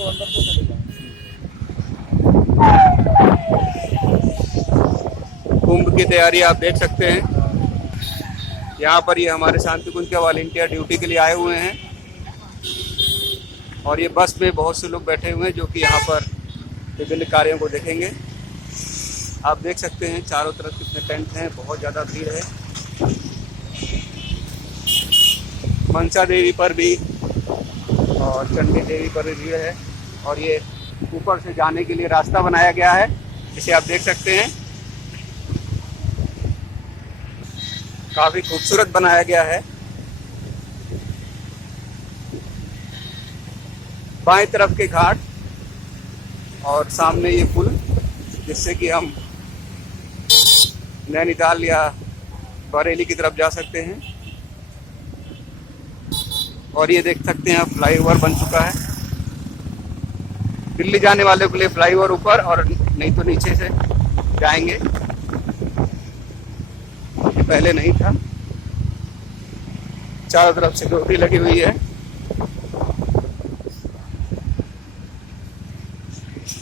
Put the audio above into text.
तो अंदर तो चले जाएंगे। कुंभ की तैयारी आप देख सकते हैं। यहाँ पर ये हमारे शांति कुंज के वॉलंटियर ड्यूटी के लिए आए हुए हैं और ये बस में बहुत से लोग बैठे हुए हैं जो कि यहाँ पर विभिन्न कार्यों को देखेंगे। आप देख सकते हैं चारों तरफ कितने टेंट हैं, बहुत ज़्यादा भीड़ है। मनसा देवी पर भी और चंडी देवी पर भी भीड़ है और ये ऊपर से जाने के लिए रास्ता बनाया गया है, जिसे आप देख सकते हैं। काफी खूबसूरत बनाया गया है। बाएं तरफ के घाट और सामने ये पुल, जिससे कि हम नैनीताल या बरेली की तरफ जा सकते हैं। और ये देख सकते हैं फ्लाईओवर बन चुका है। दिल्ली जाने वाले के लिए फ्लाईओवर ऊपर और नहीं तो नीचे से जाएंगे, ये पहले नहीं था। चारों तरफ सिक्योरिटी लगी हुई है।